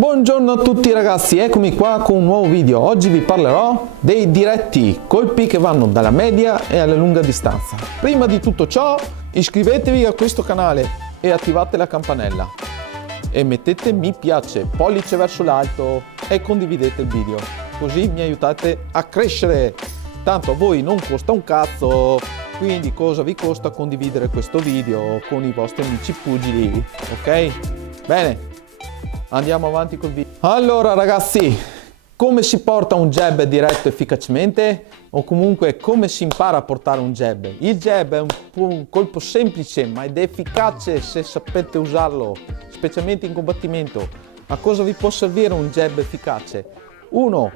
Buongiorno a tutti ragazzi, eccomi qua con un nuovo video. Oggi vi parlerò dei diretti, colpi che vanno dalla media e alla lunga distanza. Prima di tutto ciò, iscrivetevi a questo canale e attivate la campanella e mettete mi piace, pollice verso l'alto e condividete il video, così mi aiutate a crescere. Tanto a voi non costa un cazzo, quindi cosa vi costa condividere questo video con i vostri amici pugili, ok? Bene, andiamo avanti col video. Allora ragazzi, come si porta un jab diretto efficacemente? O comunque come si impara a portare un jab? Il jab è un colpo semplice ma ed efficace se sapete usarlo, specialmente in combattimento. A cosa vi può servire un jab efficace? 1.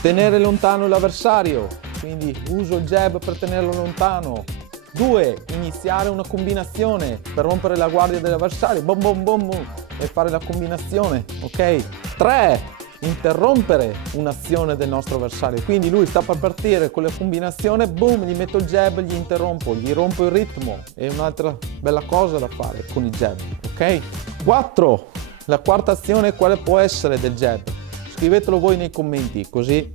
Tenere lontano l'avversario, quindi uso il jab per tenerlo lontano. 2. Iniziare una combinazione per rompere la guardia dell'avversario, bom bom bom bom, e fare la combinazione, ok? 3. Interrompere un'azione del nostro avversario, quindi lui sta per partire con la combinazione, boom, gli metto il jab, gli interrompo, gli rompo il ritmo. È un'altra bella cosa da fare con il jab, ok? 4. La quarta azione quale può essere del jab? Scrivetelo voi nei commenti, così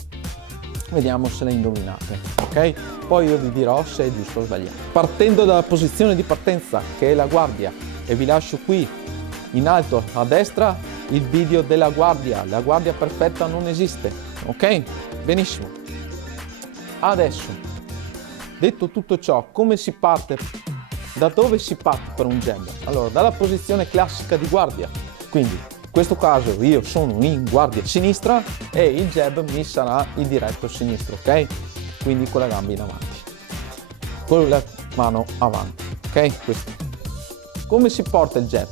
vediamo se le indovinate, ok? Poi io vi dirò se è giusto o sbagliato. Partendo dalla posizione di partenza, che è la guardia, e vi lascio qui in alto a destra il video della guardia. La guardia perfetta non esiste, ok? Benissimo. Adesso, detto tutto ciò, come si parte? Da dove si parte per un jab? Allora, dalla posizione classica di guardia, quindi in questo caso io sono in guardia sinistra e il jab mi sarà il diretto sinistro, ok? Quindi con la gamba in avanti, con la mano avanti, ok? Questo. Come si porta il jab?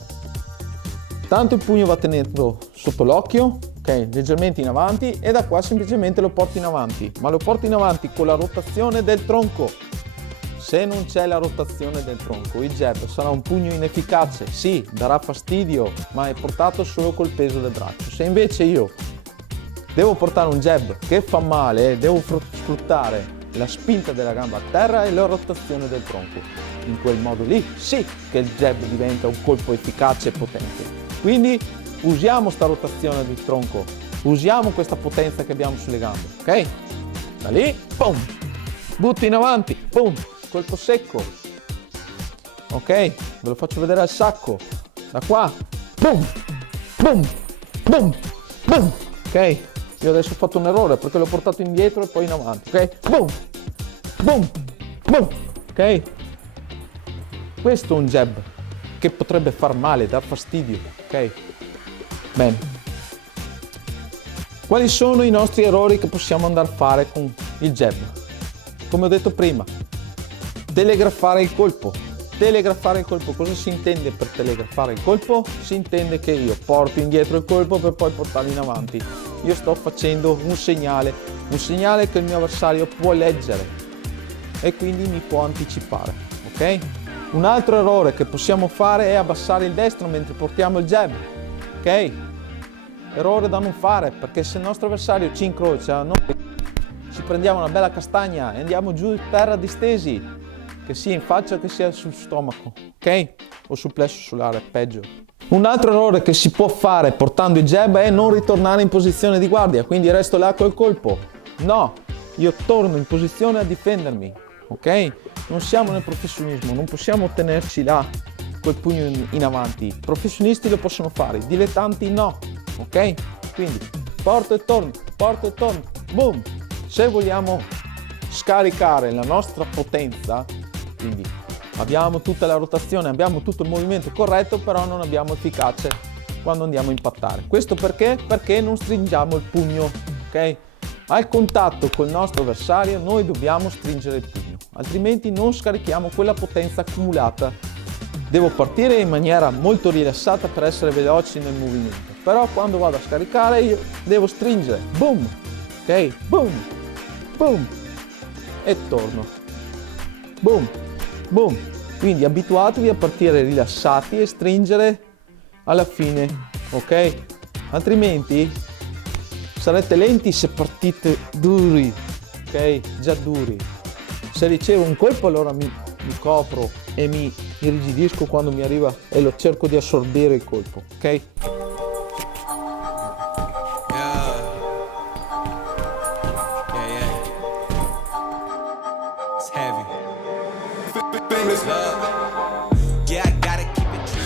Tanto il pugno va tenuto sotto l'occhio, ok? Leggermente in avanti, e da qua semplicemente lo porto in avanti, ma lo porto in avanti con la rotazione del tronco. Se non c'è la rotazione del tronco, il jab sarà un pugno inefficace, sì, darà fastidio, ma è portato solo col peso del braccio. Se invece io devo portare un jab che fa male, devo sfruttare la spinta della gamba a terra e la rotazione del tronco. In quel modo lì, sì, che il jab diventa un colpo efficace e potente. Quindi usiamo sta rotazione del tronco, usiamo questa potenza che abbiamo sulle gambe, ok? Da lì, boom, butto in avanti, boom, colpo secco, ok? Ve lo faccio vedere al sacco, da qua, boom, boom, boom, boom, ok? Io adesso ho fatto un errore perché l'ho portato indietro e poi in avanti, ok? Boom, boom, boom, ok? Questo è un jab che potrebbe far male, dar fastidio, ok? Bene. Quali sono i nostri errori che possiamo andare a fare con il jab? Come ho detto prima, telegrafare il colpo. Telegrafare il colpo, cosa si intende per telegrafare il colpo? Si intende che io porto indietro il colpo per poi portarlo in avanti. Io sto facendo un segnale che il mio avversario può leggere e quindi mi può anticipare, ok? Un altro errore che possiamo fare è abbassare il destro mentre portiamo il jab, ok? Errore da non fare, perché se il nostro avversario ci incrocia, noi ci prendiamo una bella castagna e andiamo giù in terra distesi, che sia in faccia che sia sul stomaco, ok? O sul plesso solare, peggio. Un altro errore che si può fare portando il jab è non ritornare in posizione di guardia, quindi resto là col colpo. No, io torno in posizione a difendermi, ok? Non siamo nel professionismo, non possiamo tenerci là col pugno in avanti. I professionisti lo possono fare, i dilettanti no, ok? Quindi porto e torno, boom! Se vogliamo scaricare la nostra potenza, quindi abbiamo tutta la rotazione, abbiamo tutto il movimento corretto, però non abbiamo efficacia quando andiamo a impattare. Questo perché? Perché non stringiamo il pugno, ok? Al contatto col nostro avversario noi dobbiamo stringere il pugno, altrimenti non scarichiamo quella potenza accumulata. Devo partire in maniera molto rilassata per essere veloci nel movimento, però quando vado a scaricare io devo stringere, boom, ok? Boom, boom, e torno, boom, boom. Quindi abituatevi a partire rilassati e stringere alla fine, ok? Altrimenti sarete lenti se partite duri, ok? Già duri. Se ricevo un colpo allora mi copro e mi irrigidisco quando mi arriva e lo cerco di assorbire il colpo, ok? nameless. Yeah, I gotta keep it true.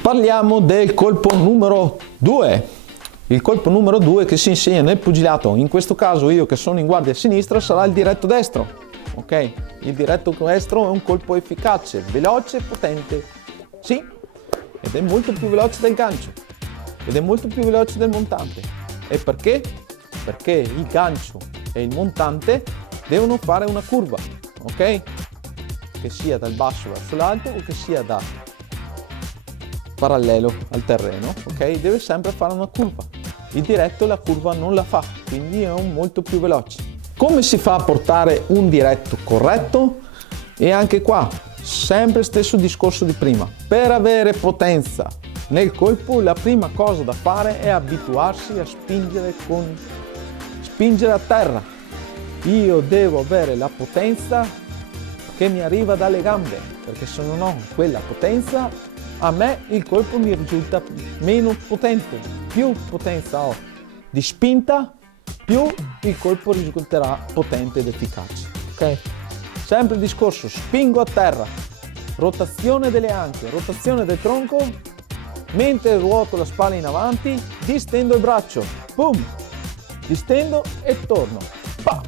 Parliamo del colpo numero 2. Il colpo numero 2 che si insegna nel pugilato, in questo caso io che sono in guardia sinistra, sarà il diretto destro. Ok? Il diretto destro è un colpo efficace, veloce e potente. Sì, ed è molto più veloce del gancio. Ed è molto più veloce del montante. E perché? Perché il gancio e il montante devono fare una curva. Ok? Che sia dal basso verso l'alto o che sia da parallelo al terreno, ok? Deve sempre fare una curva. Il diretto la curva non la fa, quindi è molto più veloce. Come si fa a portare un diretto corretto? E anche qua, sempre stesso discorso di prima. Per avere potenza nel colpo, la prima cosa da fare è abituarsi a spingere a terra. Io devo avere la potenza che mi arriva dalle gambe, perché se non ho quella potenza, a me il colpo mi risulta meno potente. Più potenza ho di spinta, più il colpo risulterà potente ed efficace. Ok? Sempre il discorso, spingo a terra, rotazione delle anche, rotazione del tronco, mentre ruoto la spalla in avanti, distendo il braccio, boom, distendo e torno, pa,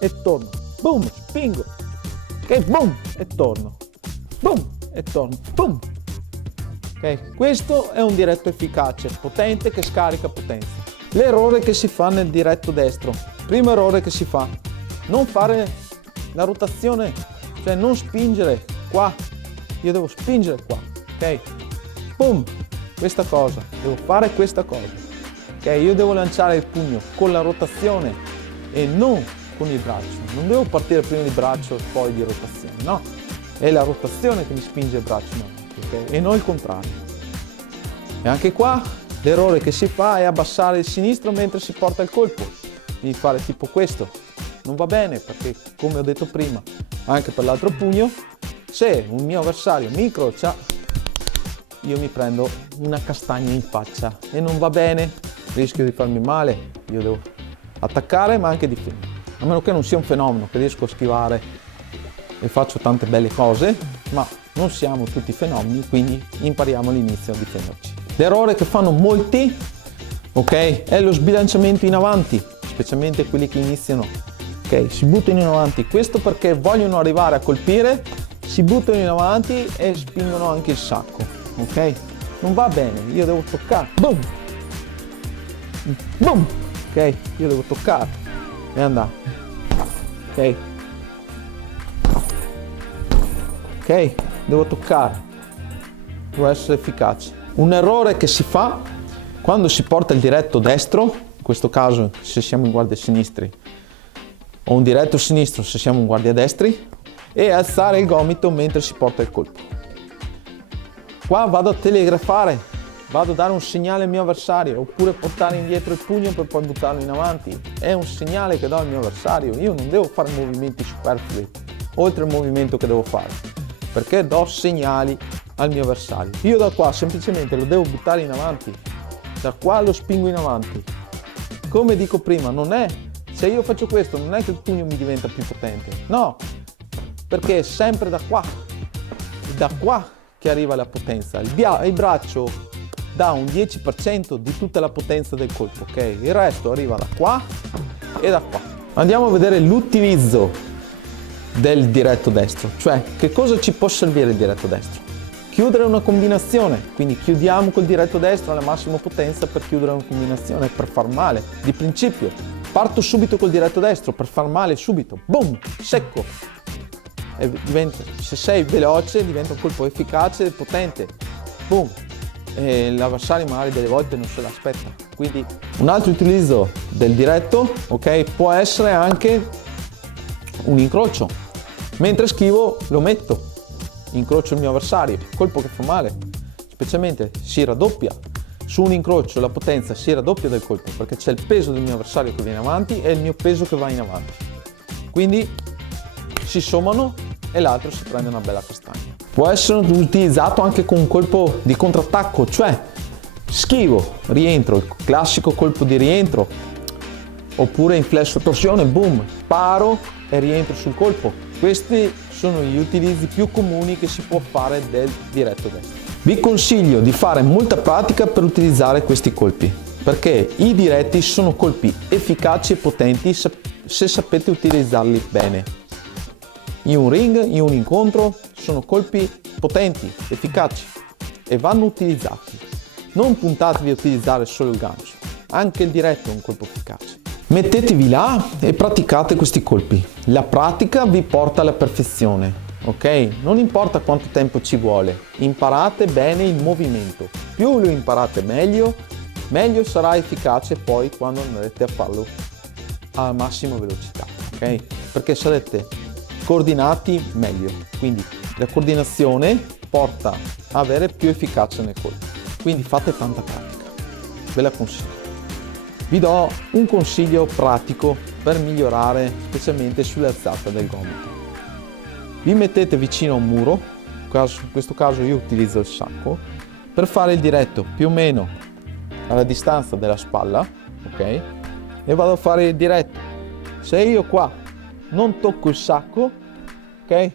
e torno, boom, spingo, ok, boom, e torno, boom, e torno, boom. Okay. Questo è un diretto efficace, potente, che scarica potenza. L'errore che si fa nel diretto destro, primo errore che si fa, non fare la rotazione, cioè non spingere qua, io devo spingere qua, ok? Boom, questa cosa, devo fare questa cosa, ok? Io devo lanciare il pugno con la rotazione e non con il braccio, non devo partire prima di braccio e poi di rotazione, no, è la rotazione che mi spinge il braccio, no. Okay? E non il contrario. E anche qua l'errore che si fa è abbassare il sinistro mentre si porta il colpo, quindi fare tipo questo non va bene, perché come ho detto prima anche per l'altro pugno, se un mio avversario mi incrocia io mi prendo una castagna in faccia e non va bene, rischio di farmi male. Io devo attaccare ma anche difendere, a meno che non sia un fenomeno che riesco a schivare e faccio tante belle cose, ma non siamo tutti fenomeni, quindi impariamo all'inizio a difenderci. L'errore che fanno molti, ok, è lo sbilanciamento in avanti, specialmente quelli che iniziano, ok, si buttano in avanti, questo perché vogliono arrivare a colpire, si buttano in avanti e spingono anche il sacco, ok? Non va bene, io devo toccare, boom, boom, ok, io devo toccare e andare, ok? Ok, devo toccare, devo essere efficace. Un errore che si fa quando si porta il diretto destro, in questo caso se siamo in guardia sinistri, o un diretto sinistro se siamo in guardia destri, è alzare il gomito mentre si porta il colpo. Qua vado a telegrafare, vado a dare un segnale al mio avversario, oppure portare indietro il pugno per poi buttarlo in avanti. È un segnale che do al mio avversario, io non devo fare movimenti superflui, oltre il movimento che devo fare, perché do segnali al mio avversario. Io da qua semplicemente lo devo buttare in avanti, da qua lo spingo in avanti. Come dico prima, non è, se io faccio questo non è che il pugno mi diventa più potente, no, perché è sempre da qua che arriva la potenza. Il braccio dà un 10% di tutta la potenza del colpo, ok? Il resto arriva da qua e da qua. Andiamo a vedere l'utilizzo del diretto destro, cioè che cosa ci può servire il diretto destro? Chiudere una combinazione, quindi chiudiamo col diretto destro alla massima potenza per chiudere una combinazione, per far male, di principio. Parto subito col diretto destro per far male subito, boom, secco. E se sei veloce diventa un colpo efficace e potente, boom. E l'avversario magari delle volte non se l'aspetta. Quindi un altro utilizzo del diretto, ok, può essere anche un incrocio. Mentre schivo lo metto, incrocio il mio avversario, colpo che fa male, specialmente si raddoppia. Su un incrocio la potenza si raddoppia del colpo, perché c'è il peso del mio avversario che viene avanti e il mio peso che va in avanti. Quindi si sommano e l'altro si prende una bella castagna. Può essere utilizzato anche con un colpo di contrattacco, cioè schivo, rientro, il classico colpo di rientro, oppure in flash torsione, boom, paro e rientro sul colpo. Questi sono gli utilizzi più comuni che si può fare del diretto destro. Vi consiglio di fare molta pratica per utilizzare questi colpi, perché i diretti sono colpi efficaci e potenti se sapete utilizzarli bene. In un ring, in un incontro, sono colpi potenti, efficaci e vanno utilizzati. Non puntatevi a utilizzare solo il gancio, anche il diretto è un colpo efficace. Mettetevi là e praticate questi colpi. La pratica vi porta alla perfezione, ok? Non importa quanto tempo ci vuole, imparate bene il movimento. Più lo imparate meglio sarà efficace poi quando andrete a farlo a massima velocità, ok? Perché sarete coordinati meglio. Quindi la coordinazione porta a avere più efficacia nel colpo. Quindi fate tanta pratica, ve la consiglio. Vi do un consiglio pratico per migliorare specialmente sull'alzata del gomito. Vi mettete vicino a un muro, in questo caso io utilizzo il sacco, per fare il diretto più o meno alla distanza della spalla, ok? E vado a fare il diretto. Se io qua non tocco il sacco, ok?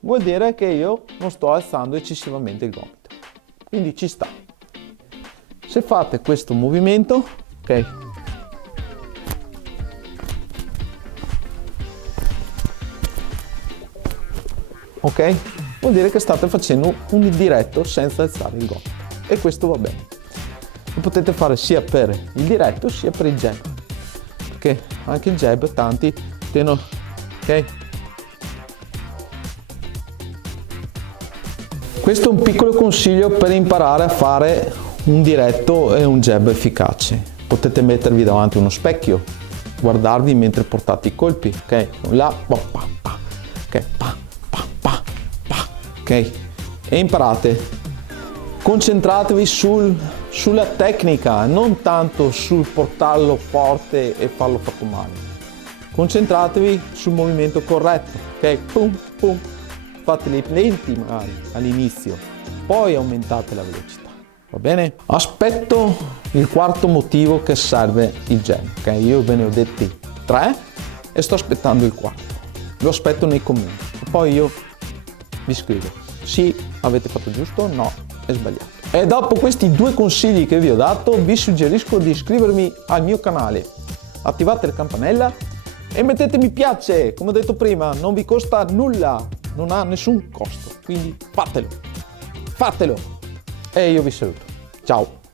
Vuol dire che io non sto alzando eccessivamente il gomito. Quindi ci sta. Se fate questo movimento, ok? Ok? Vuol dire che state facendo un diretto senza alzare il gomito. E questo va bene. Lo potete fare sia per il diretto sia per il jab. Perché anche il jab tanti tengono, ok? Questo è un piccolo consiglio per imparare a fare un diretto e un jab efficace. Potete mettervi davanti uno specchio, guardarvi mentre portate i colpi, ok? Là, pa, pa, pa, ok, pa, pa, pa, pa, ok? E imparate. Concentratevi sulla tecnica, non tanto sul portarlo forte e farlo fatto male. Concentratevi sul movimento corretto, ok? Pum, pum. Fateli lenti magari all'inizio, poi aumentate la velocità, va bene? Aspetto il quarto motivo che serve il jab, ok? Io ve ne ho detti 3 e sto aspettando il quarto. Lo aspetto nei commenti, poi io vi scrivo, sì, avete fatto giusto, no, è sbagliato. E dopo questi 2 consigli che vi ho dato, vi suggerisco di iscrivervi al mio canale, attivate la campanella e mettete mi piace, come ho detto prima, non vi costa nulla. Non ha nessun costo, quindi fatelo e io vi saluto. Ciao!